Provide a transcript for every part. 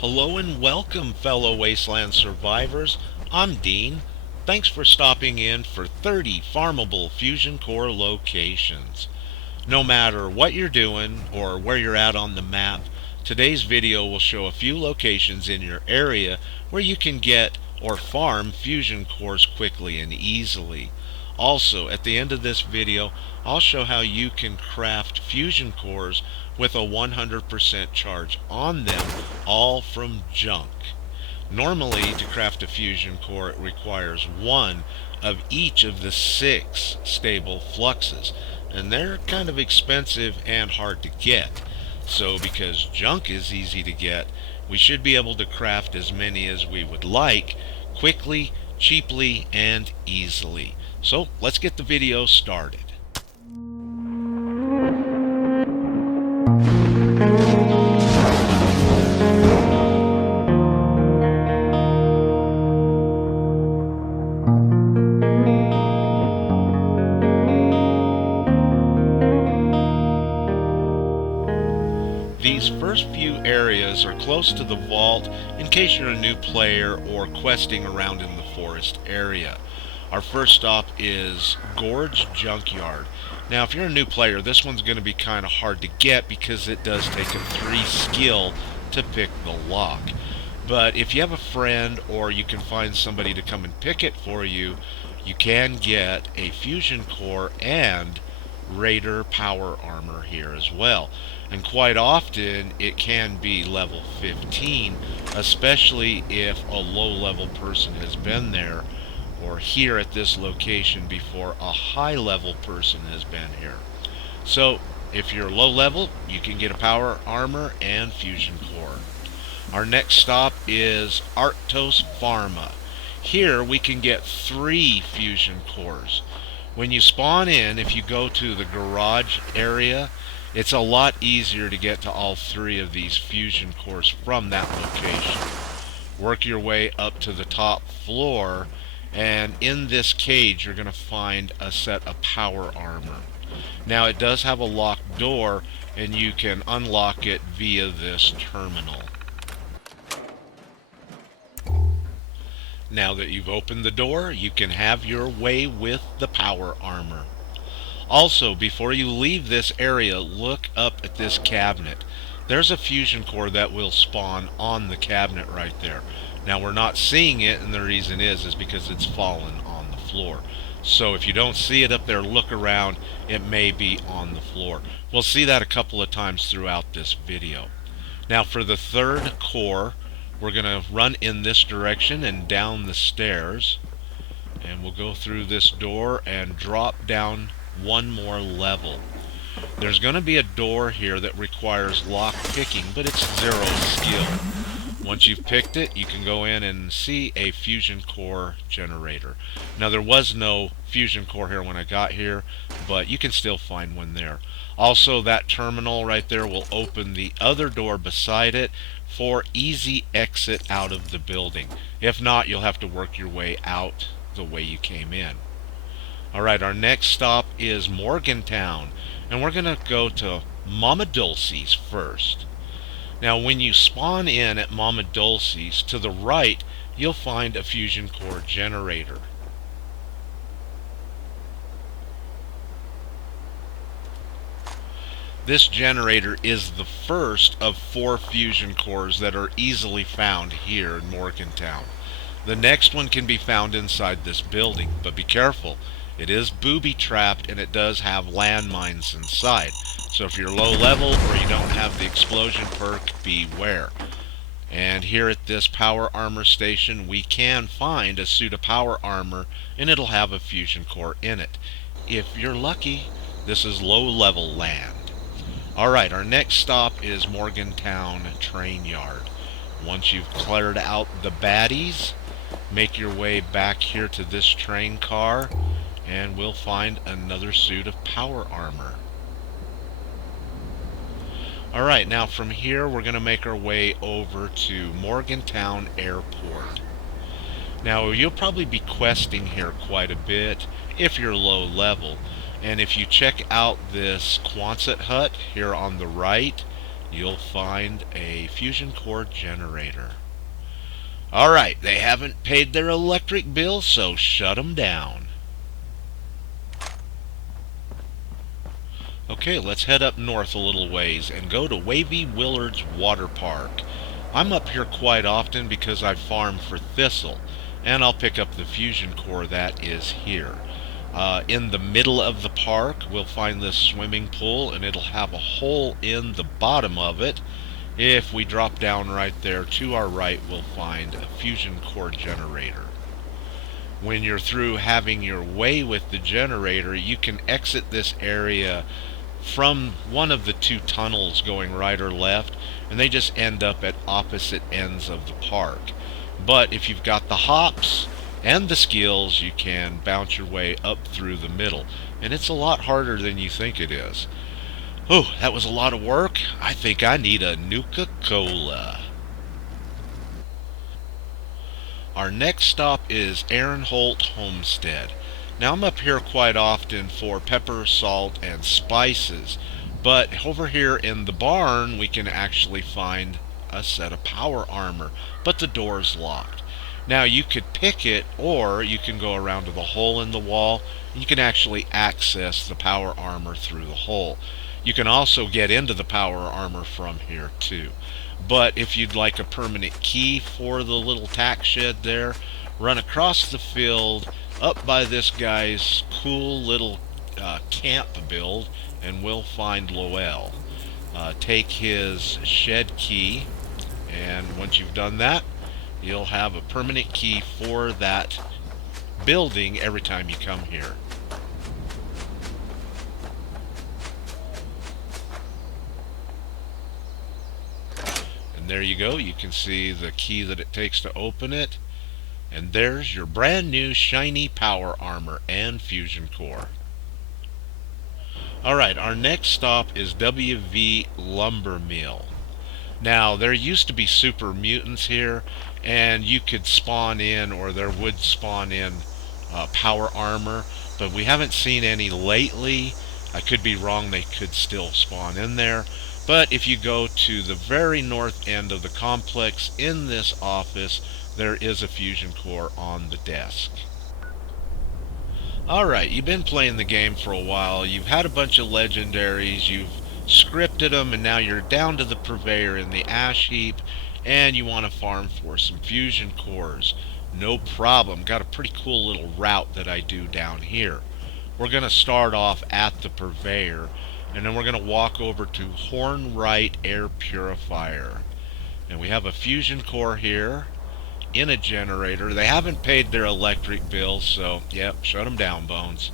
Hello and welcome, fellow Wasteland survivors. I'm Dean. Thanks for stopping in for 30 Farmable Fusion Core locations. No matter what you're doing or where you're at on the map, today's video will show a few locations in your area where you can get or farm fusion cores quickly and easily. Also, at the end of this video, I'll show how you can craft fusion cores with a 100% charge on them, all from junk. Normally, to craft a fusion core, it requires one of each of the 6 stable fluxes, and they're kind of expensive and hard to get. So because junk is easy to get, we should be able to craft as many as we would like, quickly, cheaply, and easily. So let's get the video started. These first few areas are close to the vault in case you're a new player or questing around in the forest area. Our first stop is Gorge Junkyard. Now if you're a new player, this one's going to be kind of hard to get because it does take a 3 skill to pick the lock. But if you have a friend or you can find somebody to come and pick it for you, you can get a fusion core and Raider power armor here as well. And quite often it can be level 15, especially if a low level person has been there or here at this location before a high level person has been here. So if you're low level, you can get a power armor and fusion core. Our next stop is Arctos Pharma. Here we can get 3 fusion cores. When you spawn in, if you go to the garage area, it's a lot easier to get to all 3 of these fusion cores from that location. Work your way up to the top floor, and in this cage you're going to find a set of power armor. Now it does have a locked door, and you can unlock it via this terminal. Now that you've opened the door, you can have your way with the power armor. Also, before you leave this area, look up at this cabinet. There's a fusion core that will spawn on the cabinet right there. Now we're not seeing it, and the reason is because it's fallen on the floor. So if you don't see it up there, look around. It may be on the floor. We'll see that a couple of times throughout this video. Now for the third core, we're going to run in this direction and down the stairs, and we'll go through this door and drop down one more level. There's going to be a door here that requires lock picking, but it's 0 skill. Once you've picked it, you can go in and see a fusion core generator. Now there was no fusion core here when I got here, but you can still find one there. Also, that terminal right there will open the other door beside it for easy exit out of the building. If not, you'll have to work your way out the way you came in. Alright, our next stop is Morgantown, and we're going to go to Mama Dulce's first. Now when you spawn in at Mama Dulce's, to the right you'll find a fusion core generator. This generator is the first of 4 fusion cores that are easily found here in Morgantown. The next one can be found inside this building, but be careful. It is booby-trapped and it does have landmines inside. So if you're low level or you don't have the explosion perk, beware. And here at this power armor station, we can find a suit of power armor, and it'll have a fusion core in it. If you're lucky, this is low level land. Alright, our next stop is Morgantown Train Yard. Once you've cleared out the baddies, make your way back here to this train car, and we'll find another suit of power armor. Alright, now from here we're going to make our way over to Morgantown Airport. Now you'll probably be questing here quite a bit if you're low level, and if you check out this Quonset hut here on the right, you'll find a Fusion Core generator. Alright, they haven't paid their electric bill, so shut them down. Okay, let's head up north a little ways and go to Wavy Willard's Water Park. I'm up here quite often because I farm for thistle, and I'll pick up the Fusion Core that is here. In the middle of the park, we'll find this swimming pool, and it'll have a hole in the bottom of it. If we drop down right there to our right, we'll find a Fusion Core generator. When you're through having your way with the generator, you can exit this area from one of the two tunnels going right or left, and they just end up at opposite ends of the park. But if you've got the hops and the skills, you can bounce your way up through the middle, and it's a lot harder than you think it is. Oh, that was a lot of work. I think I need a Nuka-Cola. Our next stop is Aaron Holt Homestead. Now, I'm up here quite often for pepper, salt, and spices, but over here in the barn we can actually find a set of power armor, but the door's locked. Now, you could pick it, or you can go around to the hole in the wall, and you can actually access the power armor through the hole. You can also get into the power armor from here too. But if you'd like a permanent key for the little tack shed there, run across the field up by this guy's cool little camp build, and we'll find Lowell. Take his shed key, and once you've done that, you'll have a permanent key for that building every time you come here. There you go. You can see the key that it takes to open it. And there's your brand new shiny power armor and Fusion Core. Alright, our next stop is WV Lumber Mill. Now, there used to be super mutants here, and you could spawn in, or there would spawn in power armor, but we haven't seen any lately. I could be wrong, they could still spawn in there. But if you go to the very north end of the complex in this office, there is a Fusion Core on the desk. Alright, you've been playing the game for a while, you've had a bunch of legendaries, you've scripted them, and now you're down to the purveyor in the ash heap, and you want to farm for some Fusion Cores. No problem, got a pretty cool little route that I do down here. We're going to start off at the purveyor, and then we're going to walk over to Hornwright Air Purifier. And we have a Fusion Core here in a generator. They haven't paid their electric bill, so yep, shut them down, Bones.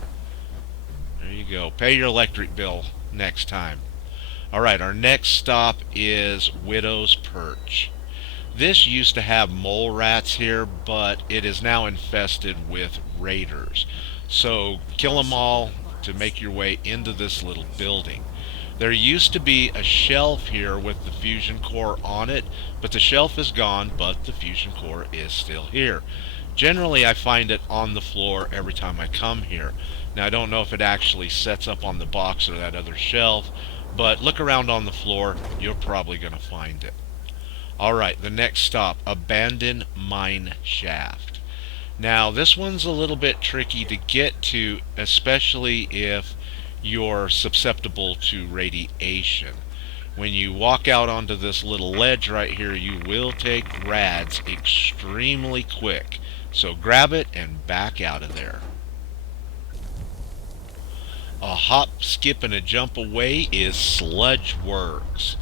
There you go. Pay your electric bill next time. Alright, our next stop is Widow's Perch. This used to have mole rats here, but it is now infested with raiders. So kill them all to make your way into this little building. There used to be a shelf here with the Fusion Core on it, but the shelf is gone, but the Fusion Core is still here. Generally, I find it on the floor every time I come here. Now, I don't know if it actually sets up on the box or that other shelf, but look around on the floor, you're probably going to find it. Alright, the next stop, Abandoned Mine Shaft. Now, this one's a little bit tricky to get to, especially if you're susceptible to radiation. When you walk out onto this little ledge right here, you will take rads extremely quick. So grab it and back out of there. A hop, skip, and a jump away is Sludge Works.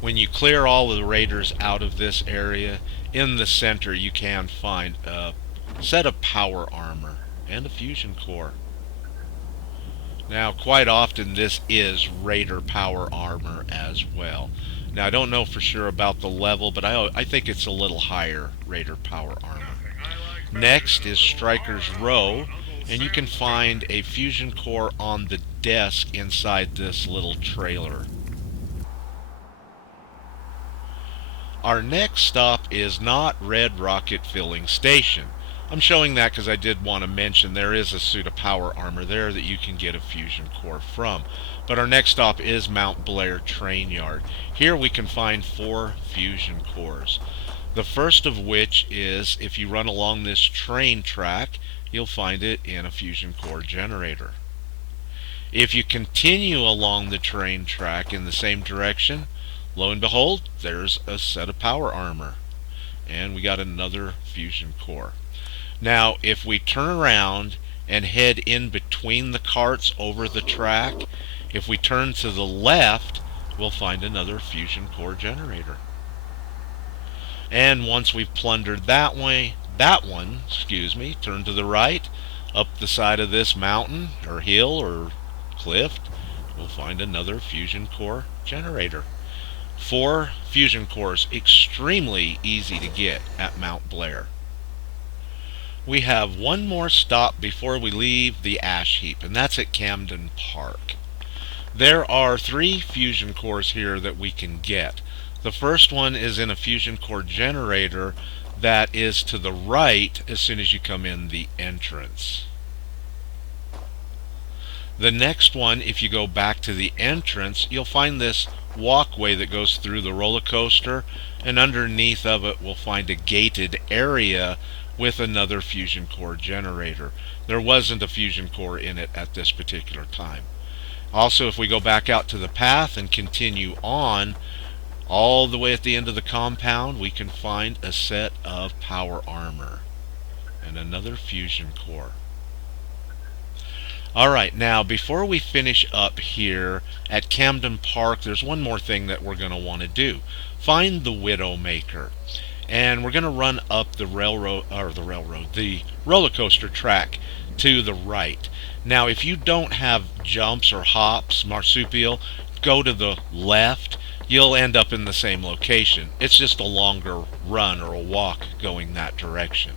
When you clear all of the raiders out of this area, in the center you can find a set of power armor and a Fusion Core. Now, quite often this is Raider power armor as well. Now, I don't know for sure about the level, but I think it's a little higher Raider power armor. Next is Striker's Row, and you can find a Fusion Core on the desk inside this little trailer. Our next stop is not Red Rocket Filling Station. I'm showing that because I did want to mention there is a suit of power armor there that you can get a fusion core from. But our next stop is Mount Blair Train Yard. Here we can find 4 fusion cores. The first of which is, if you run along this train track, you'll find it in a fusion core generator. If you continue along the train track in the same direction, lo and behold, there's a set of power armor. And we got another fusion core. Now, if we turn around and head in between the carts over the track, if we turn to the left, we'll find another fusion core generator. And once we've plundered that one, turn to the right, up the side of this mountain or hill or cliff, we'll find another fusion core generator. 4 fusion cores, extremely easy to get at Mount Blair. We have one more stop before we leave the ash heap, and that's at Camden Park. There are 3 fusion cores here that we can get. The first one is in a fusion core generator that is to the right as soon as you come in the entrance. The next one, if you go back to the entrance, you'll find this walkway that goes through the roller coaster, and underneath of it we'll find a gated area with another fusion core generator. There wasn't a fusion core in it at this particular time. Also, if we go back out to the path and continue on, all the way at the end of the compound, we can find a set of power armor and another fusion core. Alright, now before we finish up here at Camden Park, there's one more thing that we're going to want to do. Find the Widowmaker. And we're going to run up the the roller coaster track to the right. Now, if you don't have jumps or hops, marsupial, go to the left. You'll end up in the same location. It's just a longer run or a walk going that direction.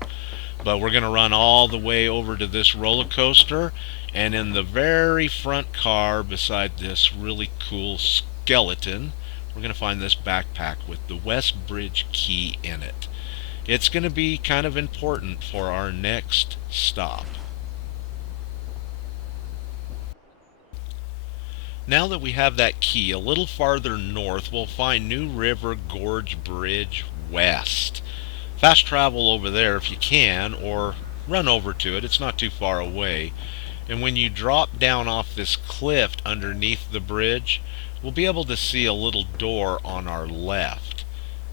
But we're going to run all the way over to this roller coaster, and in the very front car beside this really cool skeleton, we're going to find this backpack with the West Bridge key in it. It's going to be kind of important for our next stop. Now that we have that key, a little farther north we'll find New River Gorge Bridge West. Fast travel over there if you can, or run over to it. It's not too far away. And when you drop down off this cliff underneath the bridge, we'll be able to see a little door on our left.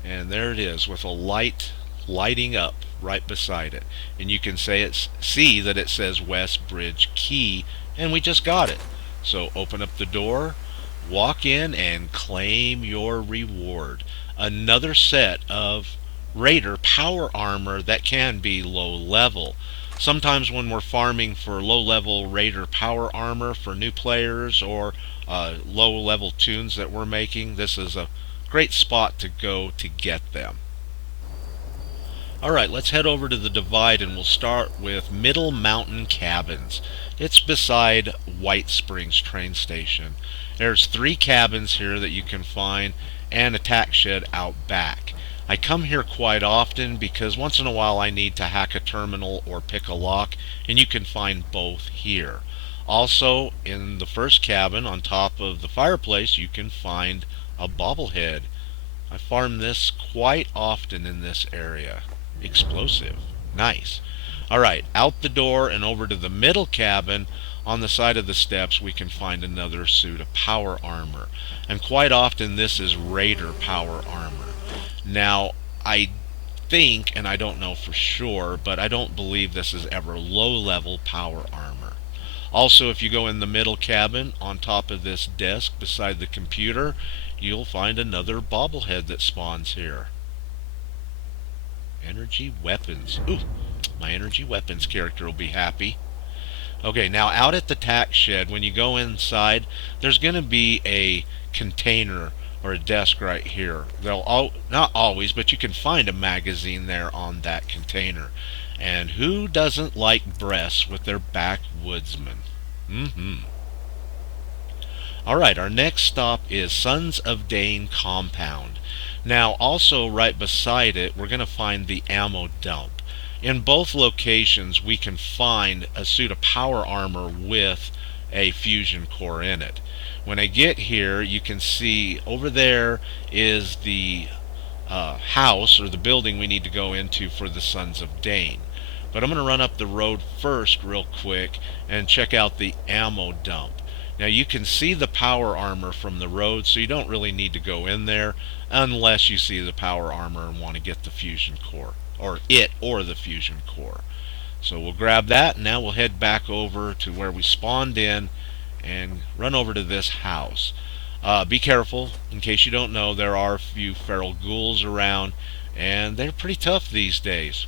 And there it is with a light lighting up right beside it. And you can see that it says West Bridge Key, and we just got it. So open up the door, walk in, and claim your reward. Another set of Raider power armor that can be low level. Sometimes when we're farming for low level Raider power armor for new players or low level tunes that we're making, this is a great spot to go to get them. Alright, let's head over to the divide, and we'll start with Middle Mountain Cabins. It's beside White Springs train station. There's 3 cabins here that you can find and a tack shed out back. I come here quite often because once in a while I need to hack a terminal or pick a lock, and you can find both here. Also, in the first cabin on top of the fireplace you can find a bobblehead. I farm this quite often in this area. Explosive. Nice. Alright, out the door and over to the middle cabin. On the side of the steps we can find another suit of power armor. And quite often this is Raider power armor. Now, I think, and I don't know for sure, but I don't believe this is ever low-level power armor. Also, if you go in the middle cabin, on top of this desk beside the computer, you'll find another bobblehead that spawns here. Energy weapons. Ooh, my energy weapons character will be happy. Okay, now out at the tack shed, when you go inside, there's going to be a container or a desk right here. Not always, but you can find a magazine there on that container. And who doesn't like breasts with their backwoodsmen? Alright, our next stop is Sons of Dane compound. Now, also right beside it, we're going to find the ammo dump. In both locations we can find a suit of power armor with a fusion core in it. When I get here, you can see over there is the house or the building we need to go into for the Sons of Dane. But I'm going to run up the road first real quick and check out the ammo dump. Now you can see the power armor from the road, so you don't really need to go in there unless you see the power armor and want to get the fusion core, or the fusion core. So we'll grab that, and now we'll head back over to where we spawned in and run over to this house. Be careful, in case you don't know, there are a few feral ghouls around, and they're pretty tough these days.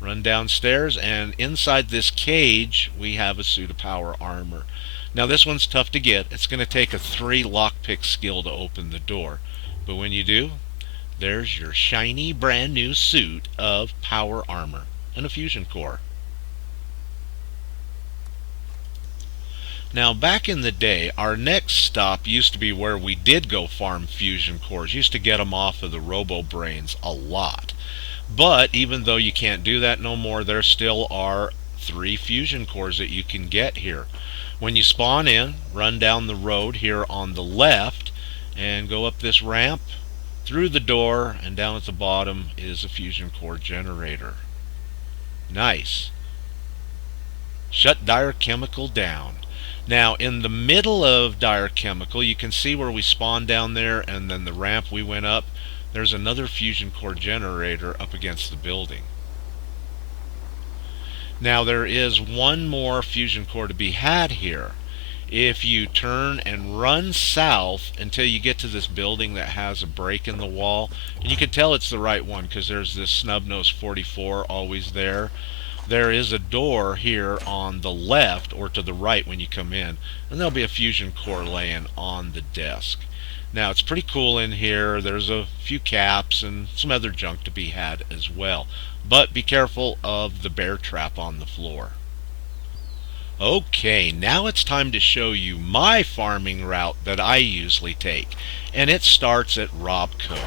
Run downstairs, and inside this cage we have a suit of power armor. Now this one's tough to get. It's going to take a 3 lockpick skill to open the door. But when you do, there's your shiny brand new suit of power armor and a fusion core. Now back in the day, our next stop used to be where we did go farm fusion cores. Used to get them off of the robo brains a lot. But even though you can't do that no more, there still are 3 fusion cores that you can get here. When you spawn in, run down the road here on the left and go up this ramp through the door, and down at the bottom is a fusion core generator. Nice. Shut Dire Chemical down. Now in the middle of Dire Chemical, you can see where we spawned down there, and then the ramp we went up. There's another fusion core generator up against the building. Now there is one more fusion core to be had here. If you turn and run south until you get to this building that has a break in the wall, and you can tell it's the right one because there's this snub nose 44 always there. There is a door here on the left or to the right when you come in, and there'll be a fusion core laying on the desk. Now it's pretty cool in here. There's a few caps and some other junk to be had as well. But be careful of the bear trap on the floor. Okay, now it's time to show you my farming route that I usually take. And it starts at Robco.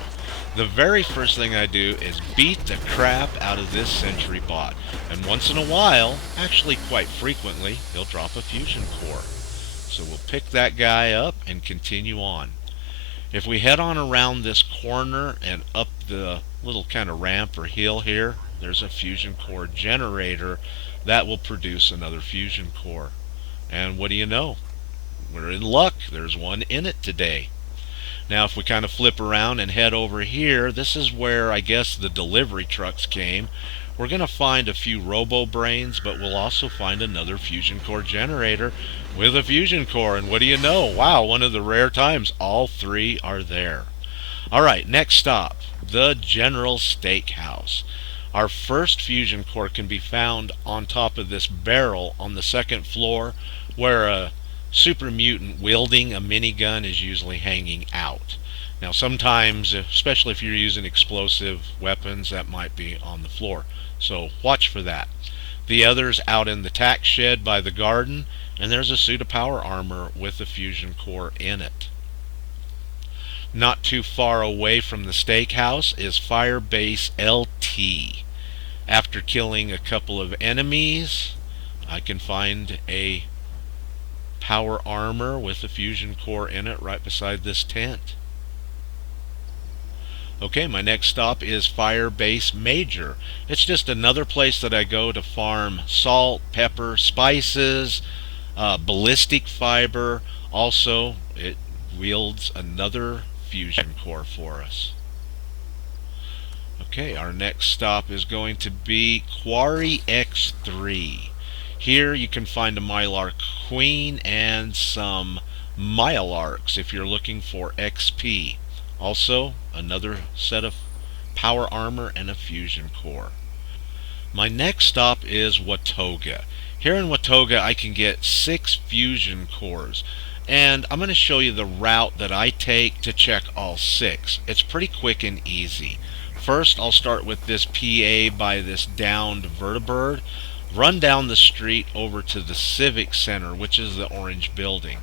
The very first thing I do is beat the crap out of this sentry bot. And once in a while, actually quite frequently, he'll drop a fusion core. So we'll pick that guy up and continue on. If we head on around this corner and up the little kind of ramp or hill here, there's a fusion core generator that will produce another fusion core. And what do you know? We're in luck. There's one in it today. Now if we kind of flip around and head over here, this is where I guess the delivery trucks came. We're going to find a few robo brains, but we'll also find another fusion core generator with a fusion core. And what do you know? Wow, one of the rare times all 3 are there. Alright, next stop, the General Steakhouse. Our first fusion core can be found on top of this barrel on the 2nd floor, where a super mutant wielding a minigun is usually hanging out. Now sometimes, especially if you're using explosive weapons, that might be on the floor. So watch for that. The others out in the tack shed by the garden, and there's a suit of power armor with a fusion core in it. Not too far away from the Steakhouse is Firebase LT. After killing a couple of enemies, I can find a power armor with a fusion core in it right beside this tent. Okay, my next stop is Firebase Major. It's just another place that I go to farm salt, pepper, spices, ballistic fiber. Also, it wields another fusion core for us. Okay, our next stop is going to be Quarry X3. Here you can find a Mylark Queen and some Mylarks if you're looking for XP. Also, another set of power armor and a fusion core. My next stop is Watoga. Here in Watoga I can get 6 fusion cores, and I'm going to show you the route that I take to check all 6. It's pretty quick and easy. First I'll start with this PA by this downed vertibird, run down the street over to the Civic Center, which is the orange building.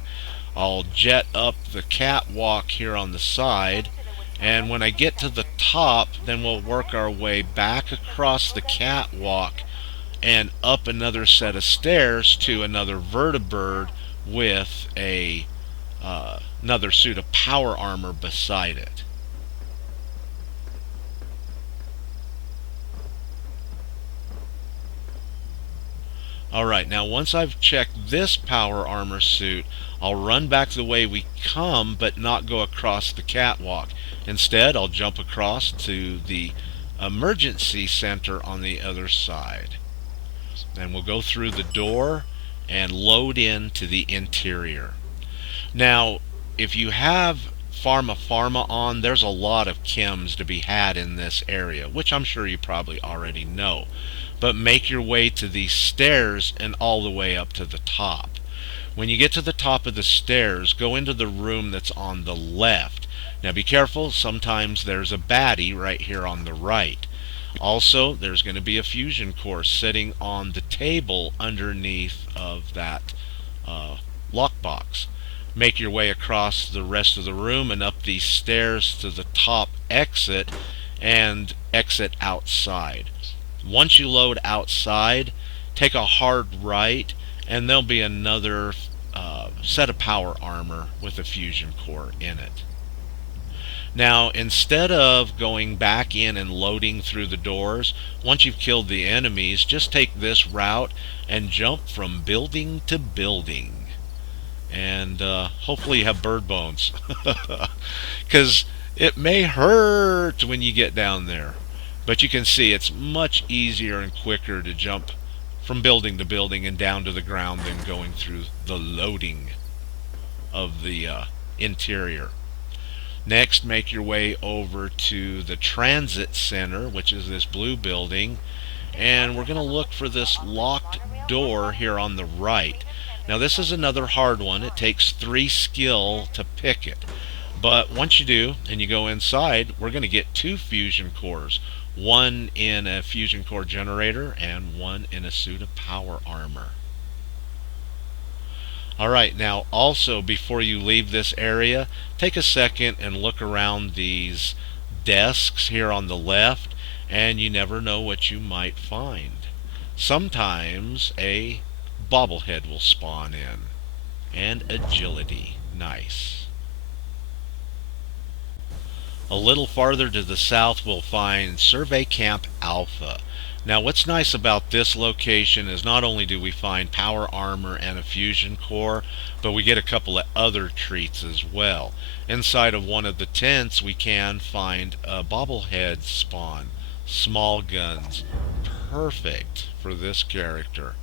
I'll jet up the catwalk here on the side, And when I get to the top, then we'll work our way back across the catwalk and up another set of stairs to another vertibird with another suit of power armor beside it. Alright, now once I've checked this power armor suit, I'll run back the way we come, but not go across the catwalk. Instead, I'll jump across to the emergency center on the other side. And we'll go through the door and load into the interior. Now, if you have Pharma on, there's a lot of chems to be had in this area, which I'm sure you probably already know. But make your way to these stairs and all the way up to the top. When you get to the top of the stairs, go into the room that's on the left. Now be careful, sometimes there's a baddie right here on the right. Also, there's going to be a fusion core sitting on the table underneath of that lockbox. Make your way across the rest of the room and up these stairs to the top exit and exit outside. Once you load outside, take a hard right and there'll be another set of power armor with a fusion core in it. Now, instead of going back in and loading through the doors, once you've killed the enemies, just take this route and jump from building to building. And hopefully you have bird bones. Because it may hurt when you get down there. But you can see it's much easier and quicker to jump from building to building and down to the ground than going through the loading of the interior. Next, make your way over to the transit center, which is this blue building, and we're going to look for this locked door here on the right. Now this is another hard one. It takes 3 skill to pick it. But once you do, and you go inside, we're going to get 2 fusion cores. One in a fusion core generator and one in a suit of power armor. Alright, now also before you leave this area, take a second and look around these desks here on the left, and you never know what you might find. Sometimes a bobblehead will spawn in, and agility. Nice. A little farther to the south we'll find Survey Camp Alpha. Now what's nice about this location is not only do we find power armor and a fusion core, but we get a couple of other treats as well. Inside of one of the tents we can find a bobblehead spawn. Small guns. Perfect for this character.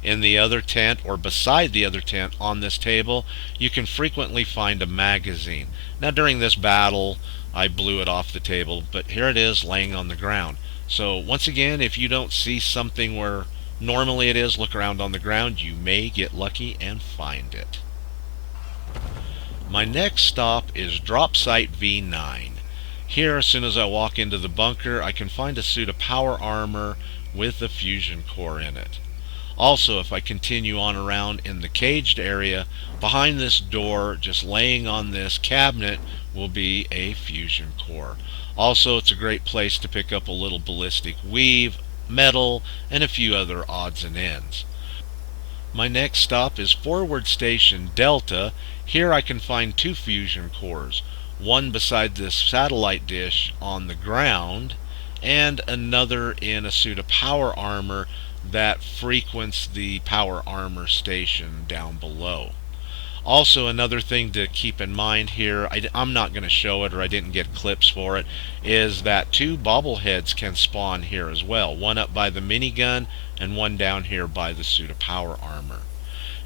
In the other tent, or beside the other tent on this table, you can frequently find a magazine. Now during this battle I blew it off the table, but here it is laying on the ground. So once again, if you don't see something where normally it is, look around on the ground. You may get lucky and find it. My next stop is Drop Site V9. Here, as soon as I walk into the bunker, I can find a suit of power armor with a fusion core in it. Also, if I continue on around in the caged area, behind this door, just laying on this cabinet, will be a fusion core. Also, it's a great place to pick up a little ballistic weave, metal, and a few other odds and ends. My next stop is Forward Station Delta. Here I can find 2 fusion cores, one beside this satellite dish on the ground, and another in a suit of power armor that frequents the power armor station down below. Also, another thing to keep in mind here, I'm not going to show it, or I didn't get clips for it, is that 2 bobbleheads can spawn here as well. One up by the minigun and one down here by the suit of power armor.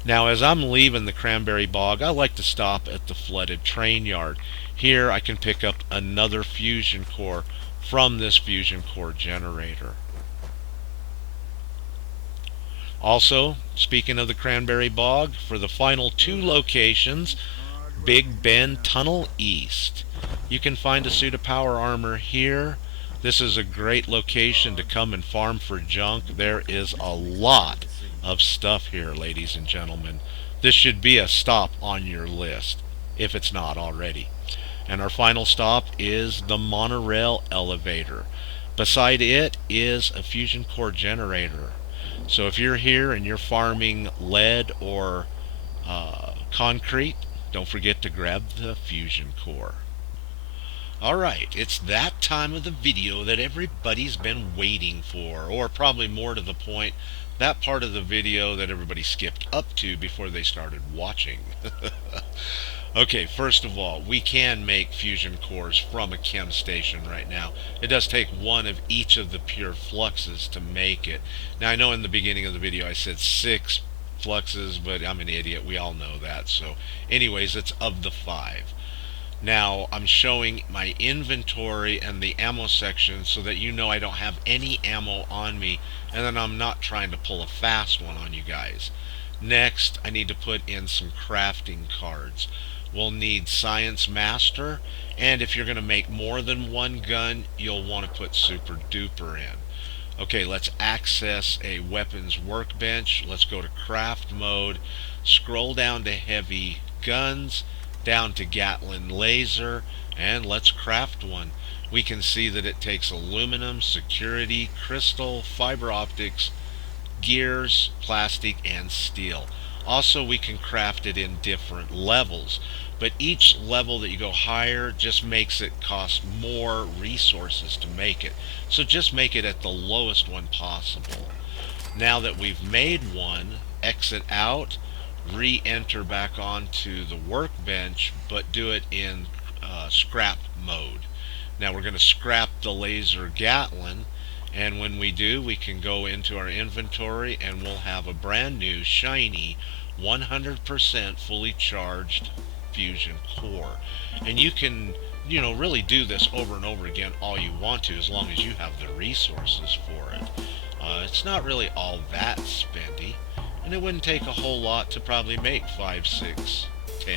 Now as I'm leaving the Cranberry Bog, I like to stop at the flooded train yard. Here I can pick up another fusion core from this fusion core generator. Also, speaking of the Cranberry Bog, for the final 2 locations, Big Bend Tunnel East. You can find a suit of power armor here. This is a great location to come and farm for junk. There is a lot of stuff here, ladies and gentlemen. This should be a stop on your list, if it's not already. And our final stop is the monorail elevator. Beside it is a fusion core generator. So if you're here and you're farming lead or concrete, don't forget to grab the fusion core. Alright, it's that time of the video that everybody's been waiting for, or probably more to the point, that part of the video that everybody skipped up to before they started watching. Okay, first of all, we can make fusion cores from a chem station right now. It does take one of each of the pure fluxes to make it. Now, I know in the beginning of the video I said 6 fluxes, but I'm an idiot. We all know that. So, anyways, it's of the 5. Now, I'm showing my inventory and the ammo section so that you know I don't have any ammo on me, and then I'm not trying to pull a fast one on you guys. Next, I need to put in some crafting cards. We'll need Science Master, and if you're going to make more than one gun, you'll want to put Super Duper in. Okay, let's access a weapons workbench. Let's go to craft mode, scroll down to heavy guns, down to Gatling laser, and let's craft one. We can see that it takes aluminum, security, crystal, fiber optics, gears, plastic, and steel. Also, we can craft it in different levels, but each level that you go higher just makes it cost more resources to make it. So just make it at the lowest one possible. Now that we've made one, exit out, re-enter back onto the workbench, but do it in scrap mode. Now we're going to scrap the laser Gatling, and when we do, we can go into our inventory and we'll have a brand new shiny 100% fully charged fusion core. And you can really do this over and over again all you want to, as long as you have the resources for it. It's not really all that spendy, and it wouldn't take a whole lot to probably make 5, 6, 10,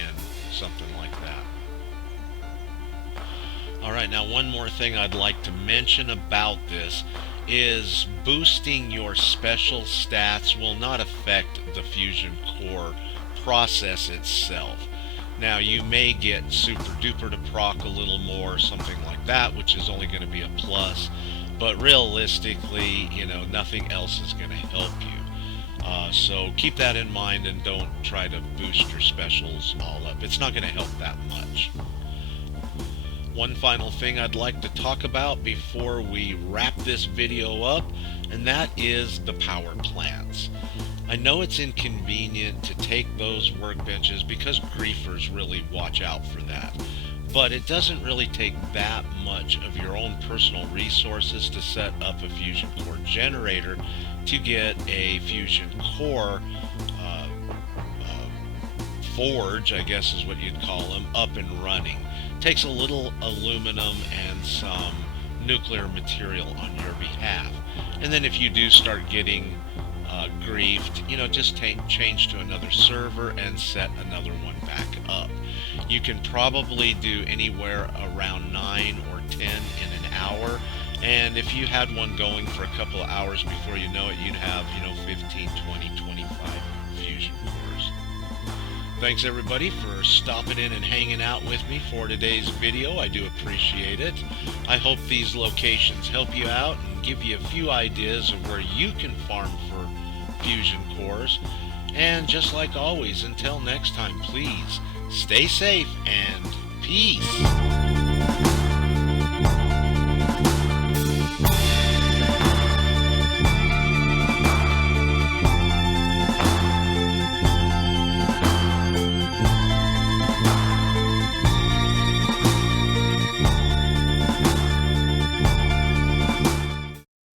something like that. Alright, now one more thing I'd like to mention about this is boosting your special stats will not affect the fusion core process itself. Now you may get super duper to proc a little more, something like that, which is only going to be a plus, but realistically, nothing else is going to help you. So keep that in mind and don't try to boost your specials all up. It's not going to help that much. One final thing I'd like to talk about before we wrap this video up, and that is the power plants. I know it's inconvenient to take those workbenches because griefers really watch out for that, but it doesn't really take that much of your own personal resources to set up a fusion core generator to get a fusion core forge, I guess is what you'd call them, up and running. Takes a little aluminum and some nuclear material on your behalf. And then if you do start getting griefed, just change to another server and set another one back up. You can probably do anywhere around 9 or 10 in an hour, and if you had one going for a couple of hours before you know it, you'd have 15, 20, 25 fusion cores. Thanks everybody for stopping in and hanging out with me for today's video. I do appreciate it. I hope these locations help you out and give you a few ideas of where you can farm for fusion cores. And just like always, until next time, please stay safe and peace.